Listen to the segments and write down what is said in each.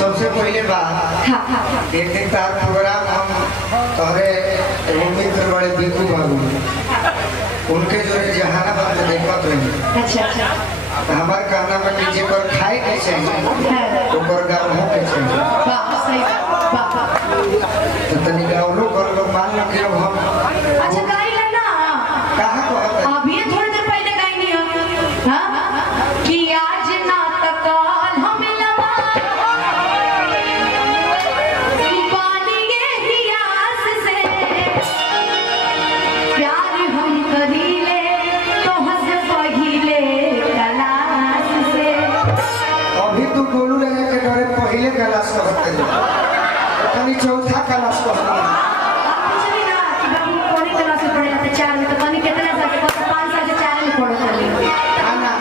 सबसे पहले बात एक दिन तार प्रोग्राम हम तोहरे मित्र बड़े दीपू बाबू उनके जो जहानाबाद में देखत रही। अच्छा हमारे कहना में नीचे पर खाए के चाहिए ऊपर गाँव हो के चाहिए तो तनी गाँव पर लोग मान लो कि अब हम अच्छा गाई लेना कहाँ को अभी थोड़ी देर पहले गाई नहीं हो हाँ कि आज ना तकाल हम लवा पानी ही आस से प्यार हम करीले तो हंस पहिले कलास से अभी तू गोलू लगे के डरे पहले क्लास कहते हो तनी चौथा क्लास कहते हो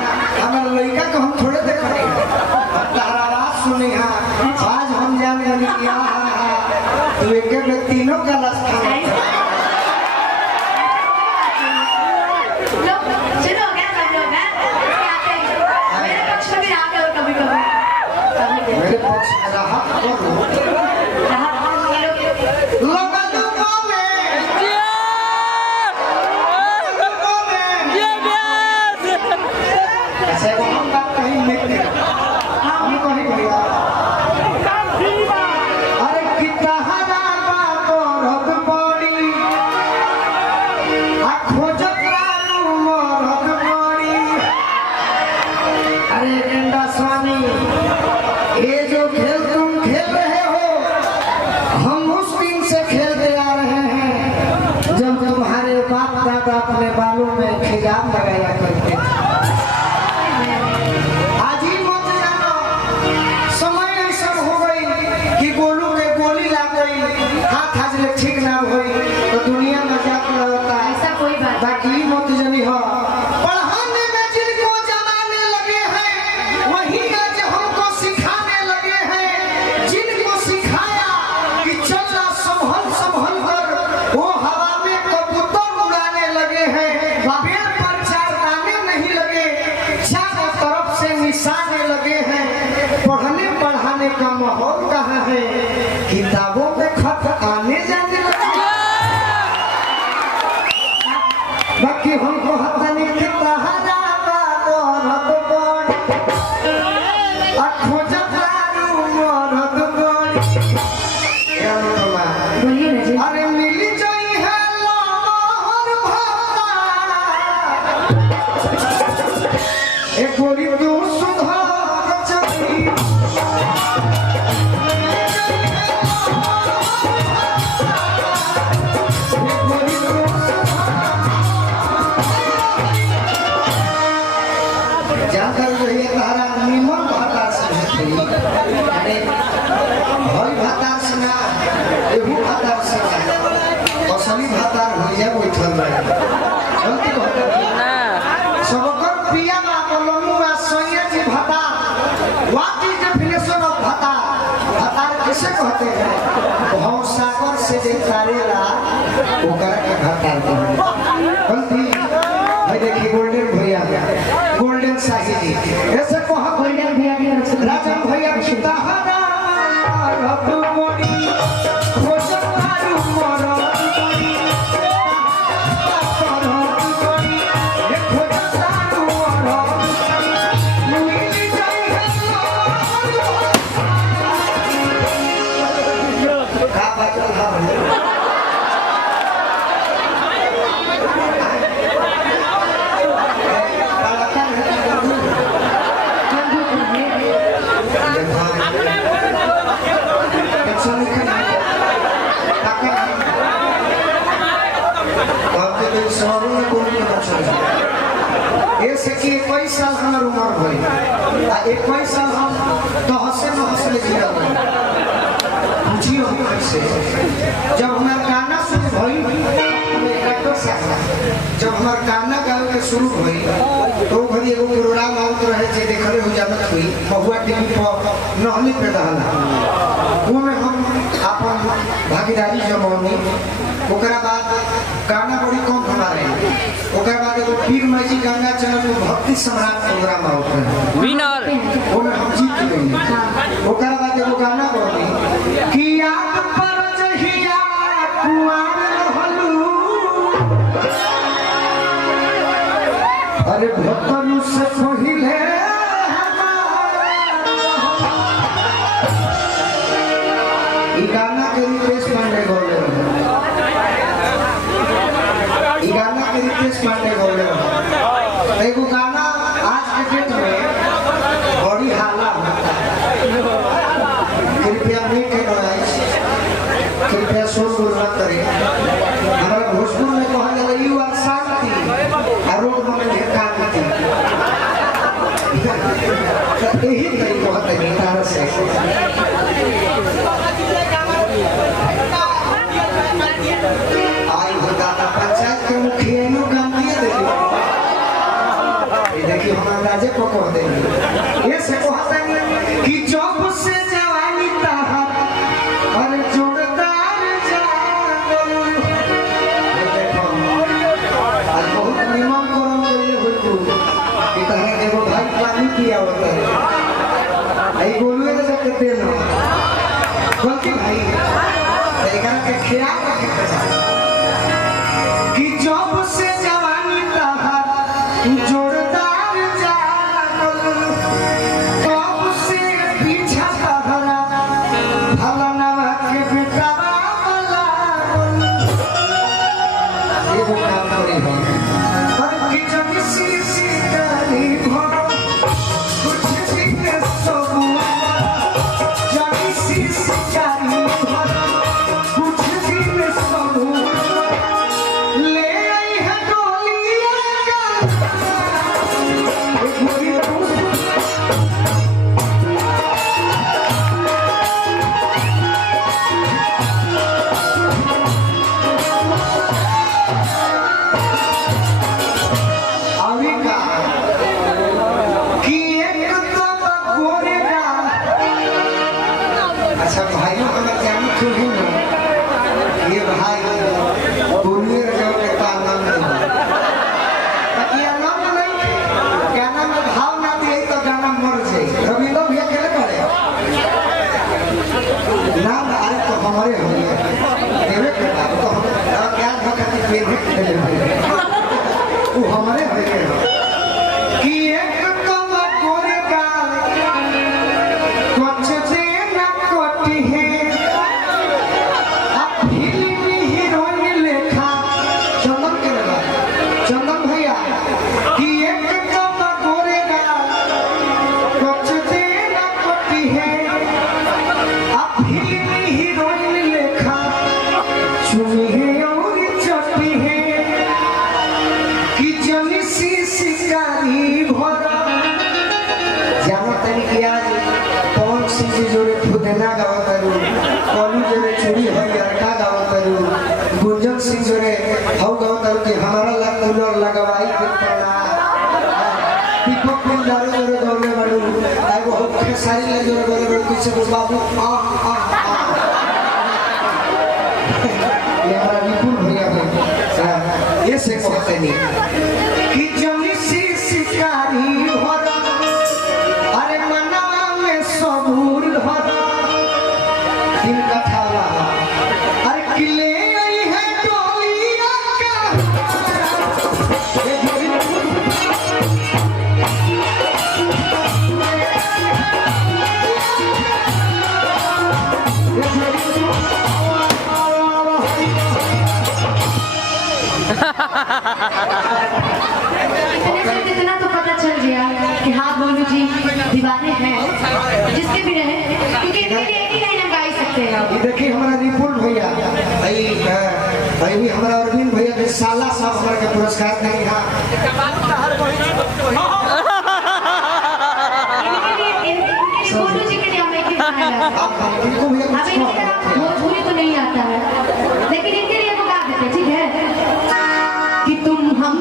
हम थोड़े देख रहे तारा आवाज सुनी हाँ आज हम जान गए कि तो एक में तीनों का लक्ष्य मेरे पक्ष में रहा अपने बालों में खिजाम लगाया करते आज ही मत जानो समय ऐसा हो गई कि गोलू के गोली लग गई हाथ हाजले ठीक ना हुई तो दुनिया में क्या लगता है ऐसा कोई बात बाकी मत जानी हो पढ़ाने में जिनको जमाने लगे हैं वही आज हमको सिखाने लगे हैं जिनको सिखाया कि चलना संभल संभल कर वो हवा में कबूतर उड़ाने लगे हैं पेड़ पर चार दाने नहीं लगे चारों तरफ से निशाने लगे हैं पढ़ने पढ़ाने का माहौल कहाँ है किताबों में खत आने जाने लगे बाकी हमको हथनी कितना अरे मिली जाई है एक गोरी तू सुधार चाहिए जाकर रही तारा निमन भाता से अरे भई भाता से ना एहू भाता से असली भाता होइया बैठल रहे गलती भाता सबकर प्रिया मा बोलनु आ सैया जी भाता व्हाट इज डेफिनेशन ऑफ भाता भाता कैसे कहते हैं भाव सागर से जे तारेला ओकरा के भाता गलती भाई देखिए गोल्डन भैया गोल्डन साहिदी ऐसे कहा गोल्डन भैया के राजन भैया की तहरा रब मोड़ी खोजत मारू मोरो मोड़ी ये खोजत मारू मोरो मिली जाई है का बात है ऐसे कि 21 साल हमार उम्र भई आ 21 साल हम तो हंसे न हंसले जिया बुझियो कैसे जब हमार गाना सुन भई हम एक साल जब हमार गाना गावे के शुरू हुई तो घड़ी एगो प्रोग्राम आवत रहे जे देखले हो जानत हुई बहुआ टीवी पर नहली पे रहला वो में हम अपन भागीदारी जमानी ओकरा बाद गाना बड़ी कम हमारे ओकरा बाद एगो पीर मैजी गंगा चैनल में भक्ति सम्राट प्रोग्राम आवत रहे विनर वो में हम जीत गए ओकरा बाद एगो गाना बनी कि याद पर जहिया कुआर अरे भक्तनु से पहिले ई गाना के रितेश पांडे गौले ई गाना के रितेश पांडे गौले एगो गाना आज के डेट में बड़ी हाला होता है कृपया मेक के नॉइस कृपया शोर न करें हमारा भोजपुर में कहा जाता है यू आर शांति रोड में ढेकाती यही नहीं बहुत है तारा से आई हो दादा पंचायत के मुखिया नु काम दिए देखिए हमारा राजे को कह देंगे ये से कहता है कि जब से जवानी ताहा अरे जोरदार जागो आज बहुत निमन करम गए हो कि तरह के वो भाई पानी पिया होता है आई बोलुए तो सब कहते हैं गलती भाई एकरा के ख्याल रखे कि जब से जवानी ताहा जोरदार जागल कब से पीछा तहरा भलनवा के बेटा लागल एगो काम करे हम पर कि जब सी करी भरो कुछ दिन सब जब सी करी भरो कुछ दिन सब ले आई है डोलिया का गोरी अभी का कि एक तो गोरेगा अच्छा भाइयों हमें जान क्यों नहीं ये भाई बोलिए रहो के नाम नहीं ताकि नाम नहीं क्या नाम में भाव ना दिए तो गाना मर जाए रविंद्र भैया क्या करे नाम अरे तो हमारे हो गए देवे के बात तो हम क्या भक्ति के लिए वो हमारे हो गए कि एक तो गोरेगा कुछ देना कोटी है अब फिल्मी हीरोइन लेखा चंदन के लगा चंदन भैया कि एक तो गोरेगा कुछ देना कोटी है अब फिल्मी हीरोइन लेखा चुनी है और चटी है कि जमी सी शिकारी भरा जानो तनी कि आज पवन सिंह जी जोड़े खुदना गावतारू कॉलू जोड़े चूड़ी होई अरका गावतारू गुंजन सिंह जोड़े हौ गावतारू कि हमारा ला कूलर लगवाई के पड़ा दीपक पिंडारे जोड़े गौले बड़ू एगो होके सारी ले जोड़े गौले बड़ू किसे को बाबू आ ये हमारा विपुल भैया है ये से कहते नहीं कि जमी सी शिकारी भरा अरे मनवा में सबूर धरा दिन कठावा अरे किले आई है डोलिया का ये इतना तो पता चल गया कि हाँ बोलू जी दीवाने हैं जिसके भी रहे क्योंकि इतनी भी एक ही लाइन हम गा ही सकते हैं देखिए हमारा विपुल भैया भाई भी हमारा अरविंद भैया के साला साहब हमारे के पुरस्कार नहीं था बोलू जी के लिए हम एक ही गाना गाते हैं। आप इनको भैया अब इनकी तरह भोजपुरी तो नहीं आता है लेकिन इनके लिए वो गा देते ठीक है कि तुम हम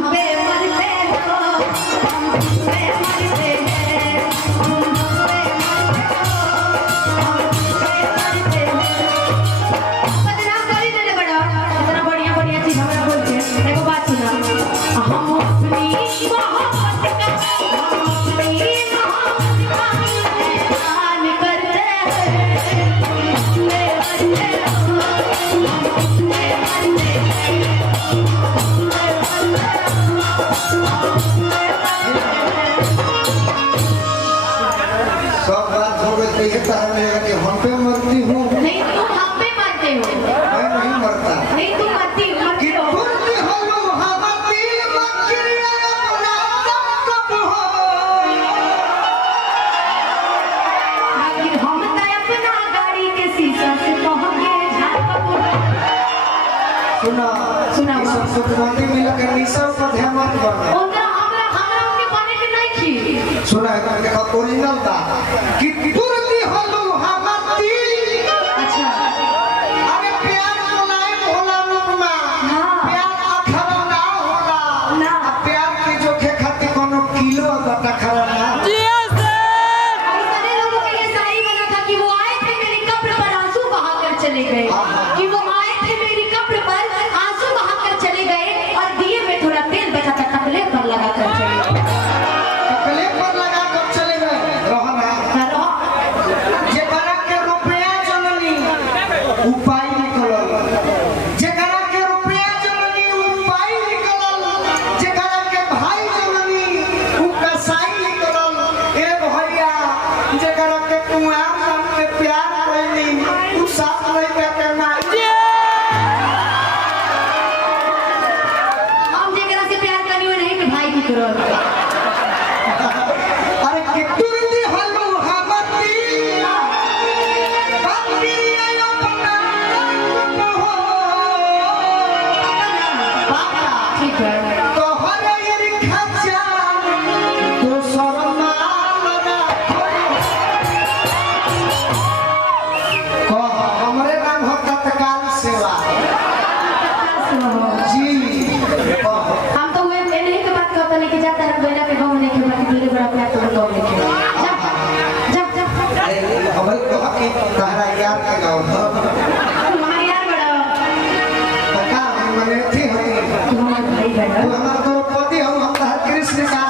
सब बात हो गई तो ये तार मिलेगा कि हम पे मरती हूँ। नहीं तुम हम पे मरते हो। मैं नहीं मरता। नहीं तुम मरती कि हो। तुरती हो लो हमारी मक्खियाँ अपना सब हो। आखिर हम तो अपना गाड़ी के शीशा से कहोगे झापा। सुना सुना ये सब सुखमती मिल कर निशा पर ध्यान मत बना। हमरा उनके बने के नहीं थी। सुना है कि ओरिजिनल था कि तुरती हो लो हमारी। अच्छा अरे प्यार बोलाए भोला रूपमा। हाँ। प्यार अखरा ना होला। ना। प्यार के जोखे खातिर कोनो किलो बटा खरा ना। और सारे लोगों के लिए शायरी बना था कि वो आए थे मेरी कब्र पर आंसू बहाकर चले गए। कि वो आए थे मेरी कब्र पर आंसू बहाकर चले गए और दिए में थोड़ा तेल बचा था टकले पर लगाकर चले गए। टकले पर लगा कर चले गए। रहना जे करा के रुपया जननी उपाय निकलल। जे करा के रुपया जननी उपाय निकलल। जे करा के भाई जननी उ कसाई निकलल। ए भैया जे करा के कुआं मन के प्यार कइनी उ साथ लइका के माई। हम जेकरा से प्यार करी हो नहीं कि भाई की तरह। अरे कि तुरती हलू हमारी बाकी अपना हो। बाका ठीक है। तोहरे ये खचा दोसर नाम राखो। कह हमरे नाम हो तत्काल सेवा। जी कह हम तो वे नहीं के बात करते लेके जाता है बेला के गांव में के बात दूर बड़ा अपना तो गांव में जा जा जा। अबल को हकी तहरा यार के गाँव हमारे यार बड़ा पका मने थी हमी हमारा भाई बड़ा तू हमार तो पति हो हम तहर कृष्ण का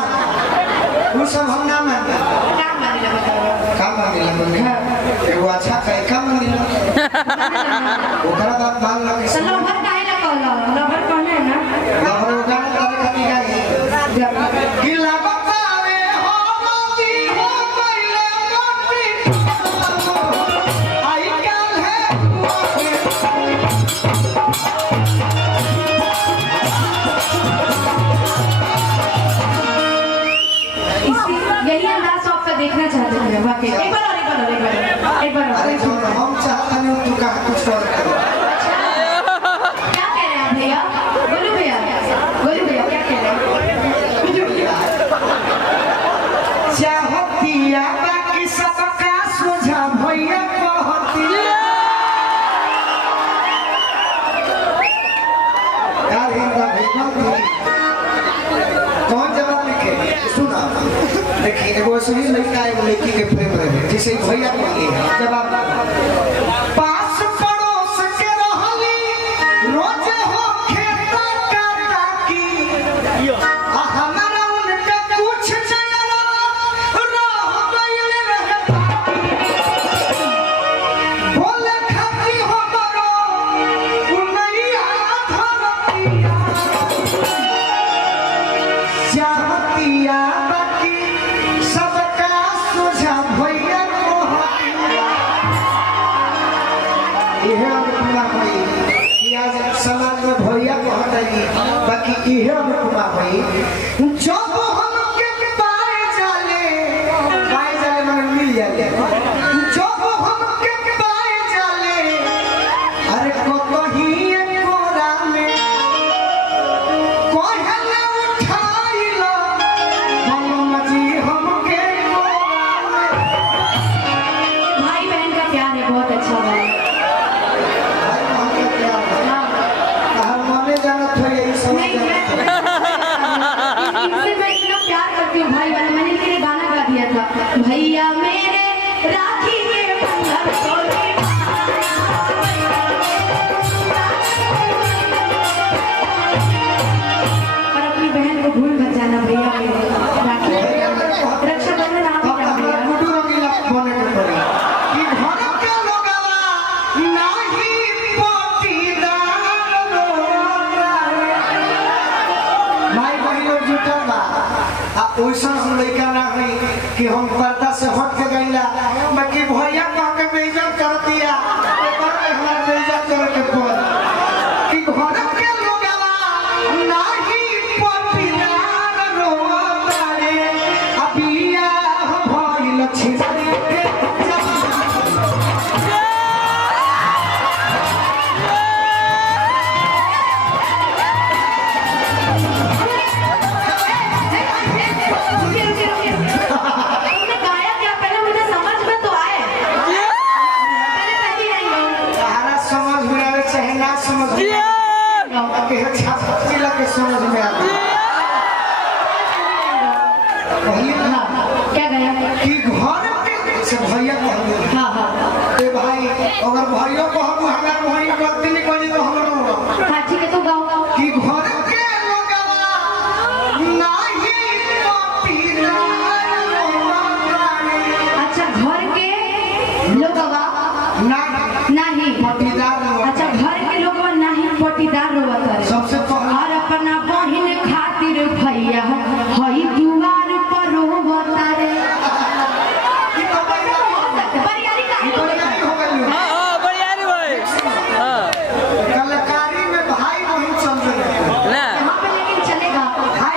वो सब हम ना मानते। क्या मानेगा बताओ। का मानिला मने एगो अच्छा कहे का मानिला ओकरा बात मान ला कि चलो भर काहे ना कहला लवर कहने है ना। लहरो गाने करे खातिर गाई कि लगतावे हो मोती हो पहिले मोती आई काल है यही अंदाज आपका देखना चाहते हैं वाकई। एक बार अरे जो हम चाहते नहीं तू कहा कुछ और कर। क्या कह रहे हैं आप भैया। बोलो भैया क्या कह रहे हैं। चाहतिया बाकी सबका सोझा भैया कहतिया। यार हिंदा भेजल थी कौन जवाब लिखे सुना। देखिए एगो सही लड़का एगो लड़की के प्रेम रहे जैसे भैया कहली जवाब पास पड़ोस के रहली रोज हो खेत काटा की हमारा उनका कुछ जगह रह गइल रहे बोले खाती हो मरो उनैया धरतिया चाहतिया बाकी सबका सोझा भैया कहतिया। इहे अनुपमा भई कि आज समाज में भैया कहतनी बाकी इहे अनुपमा भई जब हमके पाए जाले मन मिल जाले जब हमके पाए जाले अरे कहीं कोरा में कहला उठाइला हम जी हमके कोरा में। भाई बहन का प्यार है बहुत अच्छा है। भाई हमके प्यार है। हाँ। हर मने जानत हो यही समझ नहीं जानत हो। इनसे वैसा हम लड़का ना हुई कि हम पर्दा से हट के गईला बाकी भैया कह के बेइज्जत कर दिया हमारा बेइज्जत करके बोल कि घर के लोगवा नाही पतिदार रोतारे अबिया भइल छिरे के समझ में आ क्या गया कि घर से भैया कहलू हाँ हाँ ए भाई अगर भाइयों को हम हमार भाई गलती नहीं करी तो हमरो हाँ ठीक है तो गाओ कि घर के लोगवा नाही पतिदार रोतारे अच्छा घर के लोगवा नहीं पतिदार अच्छा घर के लोगवा नहीं पटीदार रोवत है सबसे पहले और अपना बहिन खातिर भैया हई दुआर पर रोवत रे बरियारी काहे हो गई हां बरियारी भाई हां कलाकारी में भाई बहन चल रहे ना यहाँ पे लेकिन चलेगा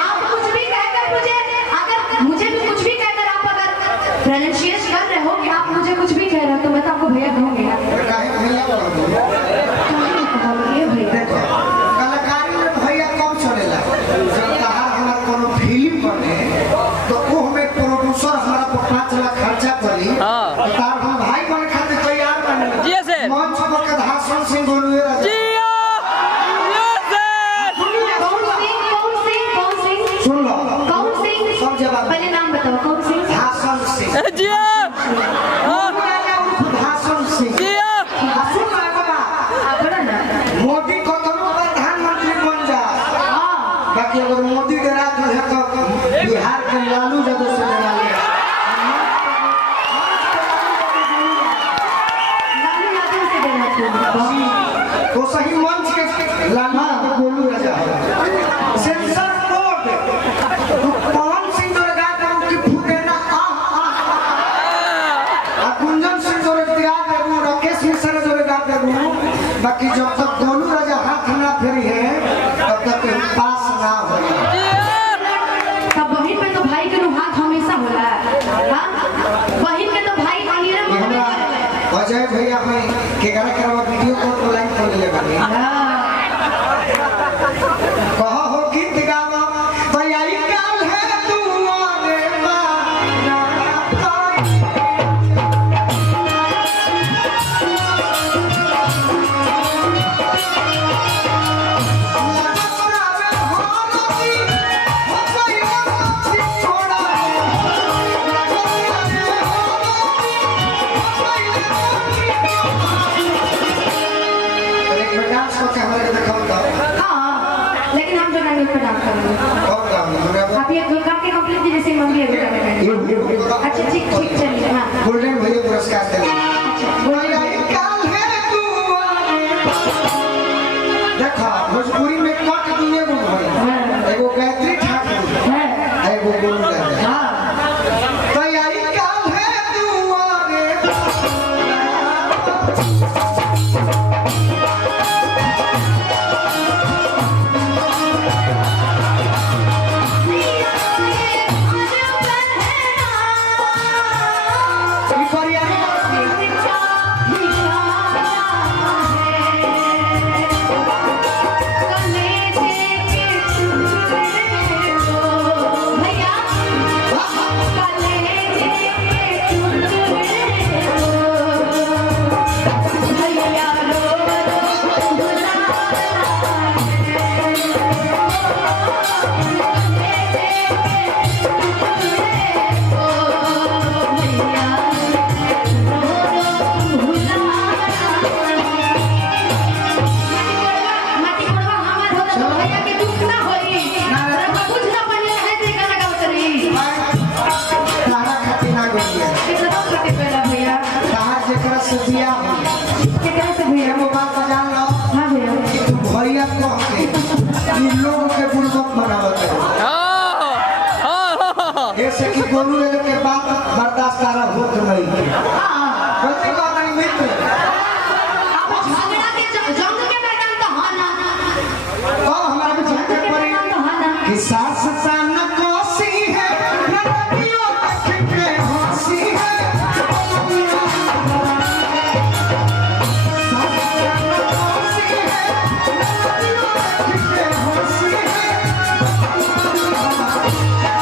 आप कुछ भी कहकर मुझे अगर मुझे भी कुछ भी कहकर आप अगर प्रोनाउंसिएशन कर रहे हो कि आप मुझे कुछ भी कह रहे हो तो मैं तो आपको भैया कहूंगी ना काहे भैया ये भैया देखो कलाकारी में भैया कम चलेला जब कहा हमारा कोनो फिल्म बने तो वो हमें प्रोड्यूसर हमारा पर 5 लाख खर्चा करी हाँ। तो तार हम भाई बने खातिर तैयार बने जी सर। मंच पर के धासन सिंह गोलुए राजा जियो सर कौन सिंह सुन लो कौन सिंह सब जवाब पहले नाम बताओ कौन सिंह धासन सिंह जियो राजा उर्फ धासन सिंह जियो सुन लो बाबा आप बोलो ना मोदी को दोनों प्रधानमंत्री बन जा हाँ बाकी अगर मोदी के रात में है तो बिहार के लालू यादव से लड़ा लिया लालू यादव से देना तुम तो सही मंच के लालू यादव गोलू राजा है सेंसर बोर्ड तो पवन सिंह जो लगा था उनकी फुटेना गुंजन सिंह जो त्याग है वो राकेश मिश्रा जो लगा था वो बाकी जब तक गोलू राजा हाथ ना फेरी है तब तक पास ना होगा तब बहन पे तो भाई के हाथ हमेशा होला हां बहन के तो भाई अनियर ये मत हमरा अजय भैया में के gara करवा वीडियो कॉल पर लाइन कर ले बानी कहा हो गीत गावा तैयारी काल है तू आने वाला एक मिनट डांस को कैमरा के दिखाओ तो हां लेकिन हम जो गाने पे डांस करेंगे और गाओ आप ये गा के कंप्लीट कीजिए जैसे मम्मी अभी गाने गाएंगे अच्छा ठीक ठीक चलिए हां गोल्डन भैया पुरस्कार देंगे अच्छा बोलिए तैयारी काल है तू आने देखा भोजपुरी में कट दिए वो भाई एगो गायत्री ठाकुर है एगो गोलू राजा हां तैयारी काल है तू आने भैया कह के लोग के बुड़बक बनावत है सोनू ले के बात बर्दाश्त करा हो के नहीं हाँ कैसे बात नहीं मित्र अब झगड़ा के जंग के मैदान तो हाँ ना तो हमारा भी जंग झगड़े के पड़े मैदान तो हाँ ना कि सास सान कोसी है नदियों तक के हंसी है सास सान कोसी है नदियों तक के हंसी है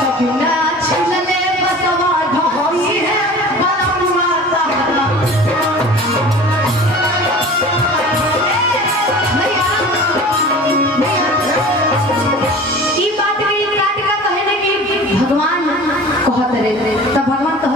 कबीना छिलले बसवा ढोही है बलमुआ सहारा ई बात के काट का कहे ने कि भगवान कहत रे तब भगवान कह